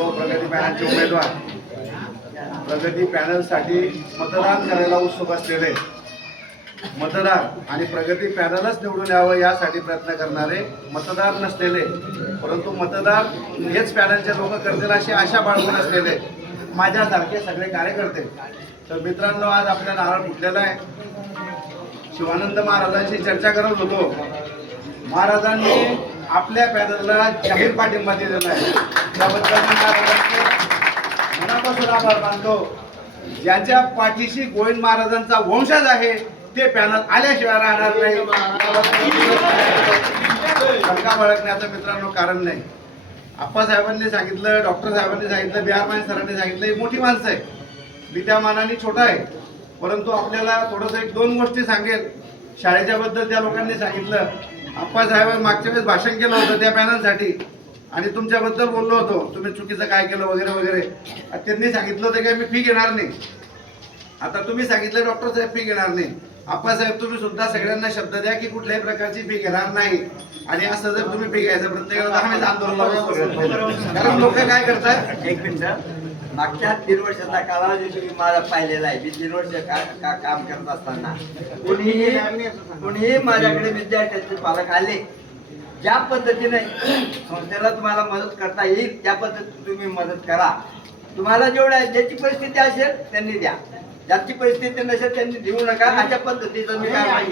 सर्व प्रगती पॅनलचे उमेदवार प्रगती पॅनलसाठी मतदान करायला उत्सुक असलेले मतदार आणि प्रगती पॅनलच निवडून यावं यासाठी प्रयत्न करणारे मतदार नसलेले परंतु मतदार हेच पॅनलचे लोक करतील अशी आशा बाळगून असलेले माझ्यासारखे सगळे कार्यकर्ते. तर मित्रांनो, आज आपल्या नारळ फुटलेला आहे. शिवानंद महाराजांशी चर्चा करत होतो. महाराजांनी आपल्या पॅनलला जाहीर पाठिंबा दिलेला आहे. त्याबद्दल महाराजांचे मनापासून आभार मानतो. ज्याच्या पाठीशी गोविंद महाराजांचा वंशज आहे ते पॅनल आल्याशिवाय राहणार नाही. शंका बाळगण्याचं मित्रांनो कारण नाही. आप्पासाहेबांनी सांगितलं, डॉक्टर साहेबांनी सांगितलं, बिहार माने सरांनी सांगितलं, ही मोठी माणसं आहे. मी त्या मानाने छोटा आहे, परंतु आपल्याला थोडंसं एक दोन गोष्टी सांगेल. शाळेच्या बद्दल त्या लोकांनी सांगितलं. आप्पासाहेब मागच्या वेळेस भाषण केलं होतं त्या पॅनलसाठी आणि तुमच्याबद्दल बोललो होतो, तुम्ही चुकीचं काय केलं वगैरे वगैरे. त्यांनी सांगितलं होतं की मी फी घेणार नाही. आता तुम्ही सांगितलं डॉक्टर साहेब फी घेणार नाही. आप्पासाहेब तुम्ही सुद्धा सगळ्यांना शब्द द्या की कुठल्याही प्रकारची फी घेणार नाही. आणि असं जर तुम्ही फी घ्यायचं प्रत्येकाला आम्ही आंदोलन, कारण लोक काय करतात. एक मिनिट, मागच्या 3 वर्षाचा कालावधी तुम्ही मला पाहिलेला आहे. मी 3 वर्ष काम करत असताना कुणीही माझ्याकडे विद्यार्थ्यांचे पालक आले, ज्या पद्धतीने संस्थेला तुम्हाला मदत करता येईल त्या पद्धतीने तुम्ही मदत करा. तुम्हाला जेवढ्या ज्याची परिस्थिती असेल त्यांनी द्या, ज्याची परिस्थिती नसेल त्यांनी देऊ नका. अशा पद्धतीचं मी काय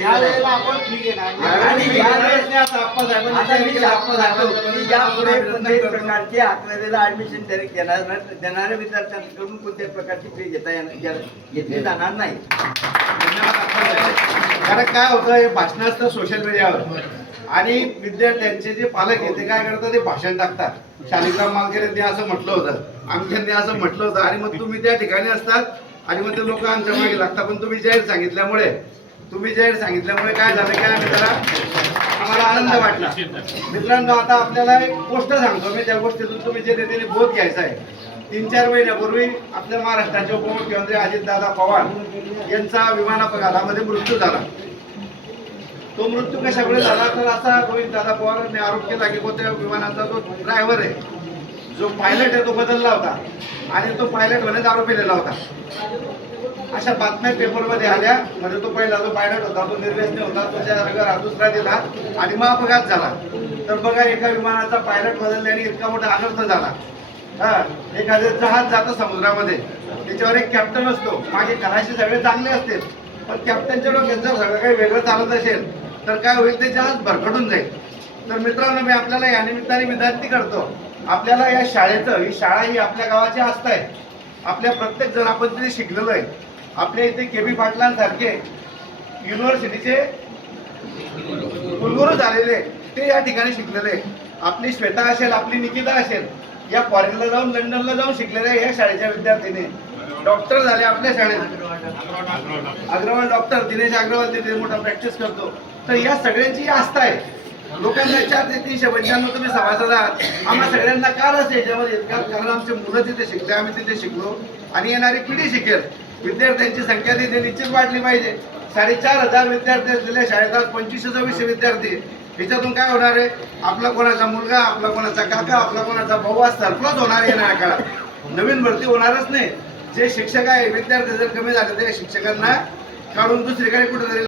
कोणत्याही प्रकारचे 11वीला ऍडमिशन देणाऱ्या विद्यार्थ्यांकडून कोणत्याही प्रकारची फी घेतली जाणार नाही. कारण काय होतं, हे भाषण असतं सोशल मीडियावर आणि विद्यार्थ्यांचे जे पालक आहेत ते काय करतात, ते भाषण टाकतात. शालिग्राम मालकऱ्यांनी असं म्हटलं होतं, आमच्यांनी असं म्हटलं होतं आणि मग तुम्ही त्या ठिकाणी असतात आणि मग ते लोक आमच्या मागे लागतात. पण तुम्ही जाहीर सांगितल्यामुळे काय झालं, काय जरा आम्हाला आनंद वाटला. मित्रांनो, आता आपल्याला एक गोष्ट सांगतो मी, त्या गोष्टीतून तुम्ही जे रीतीने बोध घ्यायचा आहे. 3-4 महिन्यापूर्वी आपल्या महाराष्ट्राचे उपमुख्यमंत्री अजितदादा पवार यांचा विमान अपघातामध्ये मृत्यू झाला. तो मृत्यू कशामुळे झाला तर असा गोविंददादा पवारांनी आरोप केला की त्या विमानाचा जो ड्रायव्हर आहे, जो पायलट आहे, तो बदलला होता आणि तो पायलट होण्याचा आरोप केलेला होता. अशा बातम्या पेपरमध्ये आल्या. म्हणजे तो पहिला जो पायलट होता तो निर्व्यसनी होता, त्याच्या जागेवर दुसरा दिला आणि मग अपघात झाला. तर बघा, एका विमानाचा पायलट बदलल्याने इतका मोठा अनर्थ झाला. एखादे जहाज जातं समुद्रामध्ये, त्याच्यावर एक कॅप्टन असतो, मागे खलाशी सगळे चांगले असतील, पण कॅप्टनच्या डोक्यात जर सगळं काही वेगळं चालत असेल तर काय होईल, ते जहाज भरकटून जाईल. तर मित्रांनो, मी आपल्याला या निमित्ताने विनंती करतो, आपल्याला या शाळेचं, ही शाळा ही आपल्या गावाची आस्था आहे. आपल्या प्रत्येक जण आपण तिथे शिकलेलो आहे. आपल्या इथे के.बी. पाटलांसारखे युनिव्हर्सिटीचे कुलगुरू झालेले ते या ठिकाणी शिकलेले. आपली श्वेता असेल, आपली निकिता असेल, या फॉरेनला जाऊन लंडनला जाऊन शिकलेल्या या शाळेच्या विद्यार्थीने डॉक्टर झाले आपल्या शाळेत. अग्रवाल डॉक्टर दिनेश अग्रवाल तिथे मोठा प्रॅक्टिस करतो. तर या सगळ्यांची आस्था आहे. लोकांना 4 ते 395 तुम्ही सभासद आहात. आम्हा सगळ्यांना का रस आहे याच्यामध्ये, कारण आमचे मुलं तिथे शिकले, आम्ही तिथे शिकलो आणि येणारी पिढी शिकेल. विद्यार्थ्यांची संख्या तिथे निश्चित वाढली पाहिजे. 4,500 विद्यार्थी असलेल्या शाळेत 25-26 विद्यार्थी. याच्यातून काय होणार आहे, आपला कोणाचा मुलगा, आपला कोणाचा काका, आपला कोणाचा भाऊ सरप्लस होणार येणाऱ्या काळात. नवीन भरती होणारच नाही. जे शिक्षक आहे, विद्यार्थी जर कमी झाले तर शिक्षकांना काढून दुसरीकडे कुठेतरी